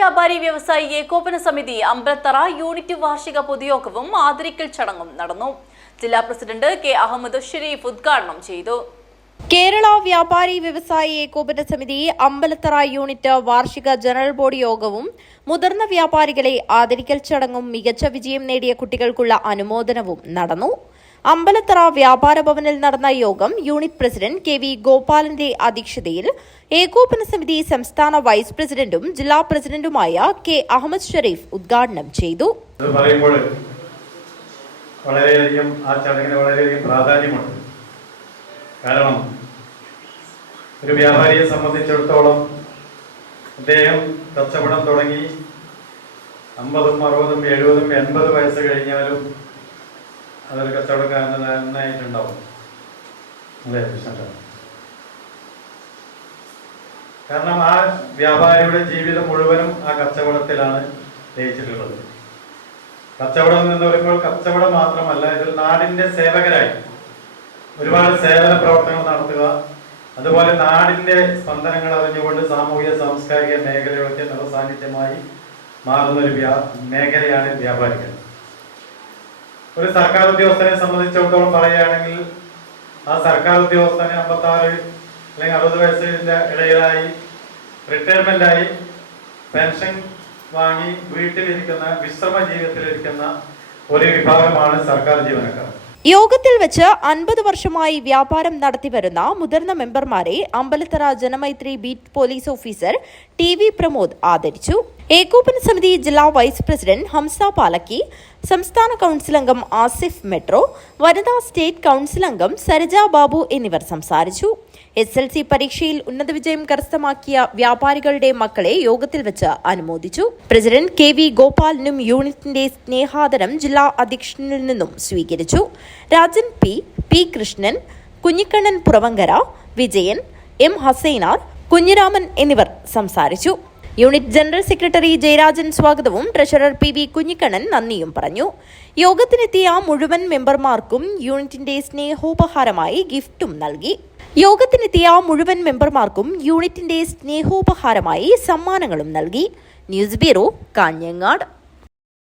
വ്യാപാരി വ്യവസായി ഏകോപന സമിതി അമ്പലത്തറ യൂണിറ്റ് വാർഷിക പൊതുയോഗവും ആദരിക്കൽ ചടങ്ങും നടന്നു. ജില്ലാ പ്രസിഡന്റ് കെ അഹമ്മദ് ഷരീഫ് ഉദ്ഘാടനം ചെയ്തു. കേരള വ്യാപാരി വ്യവസായി ഏകോപന സമിതി അമ്പലത്തറ യൂണിറ്റ് വാർഷിക ജനറൽ ബോഡി യോഗവും മുതിർന്ന വ്യാപാരികളെ ആദരിക്കൽ ചടങ്ങും മികച്ച വിജയം നേടിയ കുട്ടികൾക്കുള്ള അനുമോദനവും നടന്നു. അമ്പലത്തറ വ്യാപാര ഭവനിൽ നടന്ന യോഗം യൂണിറ്റ് പ്രസിഡന്റ് കെ വി ഗോപാലന്റെ അധ്യക്ഷതയിൽ ഏകോപന സമിതി സംസ്ഥാന വൈസ് പ്രസിഡന്റും ജില്ലാ പ്രസിഡന്റുമായ കെ അഹമ്മദ് ഷരീഫ് ഉദ്ഘാടനം ചെയ്തു. വളരെയധികം ആ ചടങ്ങിന് വളരെയധികം പ്രാധാന്യമുണ്ട്. കാരണം ഒരു വ്യാപാരിയെ സംബന്ധിച്ചിടത്തോളം അദ്ദേഹം കച്ചവടം തുടങ്ങി 50, 60, 70, 80 വയസ്സ് കഴിഞ്ഞാലും അതൊരു കച്ചവടക്കാരന് നന്നായിട്ടുണ്ടാവും. അല്ലേ കൃഷ്ണൻ? കാരണം ആ വ്യാപാരിയുടെ ജീവിതം മുഴുവനും ആ കച്ചവടത്തിലാണ് ലയിച്ചിട്ടുള്ളത്. കച്ചവടം എന്ന് പറയുമ്പോൾ കച്ചവടം മാത്രമല്ല, ഇതൊരു നാടിന്റെ സേവകരായി ഒരുപാട് സേവന പ്രവർത്തനങ്ങൾ നടത്തുക, അതുപോലെ നാടിന്റെ സ്പന്ദനങ്ങൾ അറിഞ്ഞുകൊണ്ട് സാമൂഹിക സാംസ്കാരിക മേഖലകളൊക്കെ നിറസാന്നിധ്യമായി മാറുന്ന ഒരു മേഖലയാണ് വ്യാപാരികൾ. ഒരു സർക്കാർ ഉദ്യോഗസ്ഥനെ സംബന്ധിച്ചിടത്തോളം പറയുകയാണെങ്കിൽ ആ സർക്കാർ ഉദ്യോഗസ്ഥന് 56 അല്ലെങ്കിൽ 60 വയസ്സിന്റെ ഇടയിലായി റിട്ടയർമെന്റായി പെൻഷൻ വാങ്ങി വീട്ടിലിരിക്കുന്ന വിശ്രമ ജീവിതത്തിലിരിക്കുന്ന ഒരു വിഭാഗമാണ് സർക്കാർ ജീവനക്കാർ. യോഗത്തിൽ വെച്ച് 50 വർഷമായി വ്യാപാരം നടത്തിവരുന്ന മുതിർന്ന മെമ്പർമാരെ Ambalathara Janamaithri beat police officer TV Pramod ആദരിച്ചു. ഏകോപന സമിതി ജില്ലാ വൈസ് പ്രസിഡന്റ് ഹംസ പാലക്കി, സംസ്ഥാന കൌൺസിൽ അംഗം ആസിഫ് മെട്രോ, വനിതാ സ്റ്റേറ്റ് കൌൺസിൽ അംഗം സരജ ബാബു എന്നിവർ സംസാരിച്ചു. SLC പരീക്ഷയിൽ ഉന്നത വിജയം കരസ്ഥമാക്കിയ വ്യാപാരികളുടെ മക്കളെ യോഗത്തിൽ വെച്ച് അനുമോദിച്ചു. പ്രസിഡന്റ് കെ വി ഗോപാലനും യൂണിറ്റിന്റെ സ്നേഹാദരം ജില്ലാ അധ്യക്ഷനിൽ നിന്നും സ്വീകരിച്ചു. രാജൻ പി കൃഷ്ണൻ, കുഞ്ഞിക്കണ്ണൻ പുറവങ്കര, വിജയൻ, M ഹസൈനാർ, കുഞ്ഞിരാമൻ എന്നിവർ സംസാരിച്ചു. യൂണിറ്റ് ജനറൽ സെക്രട്ടറി ജയരാജൻ സ്വാഗതവും ട്രഷറർ PV കുഞ്ഞിക്കണ്ണൻ നന്ദിയും പറഞ്ഞു. യോഗത്തിനെത്തിയ മുഴുവൻ മെമ്പർമാർക്കും യൂണിറ്റിന്റെ സ്നേഹോപഹാരമായി ഗിഫ്റ്റും നൽകി. സമ്മാനങ്ങളും നൽകി. News bureau, Kanhangad.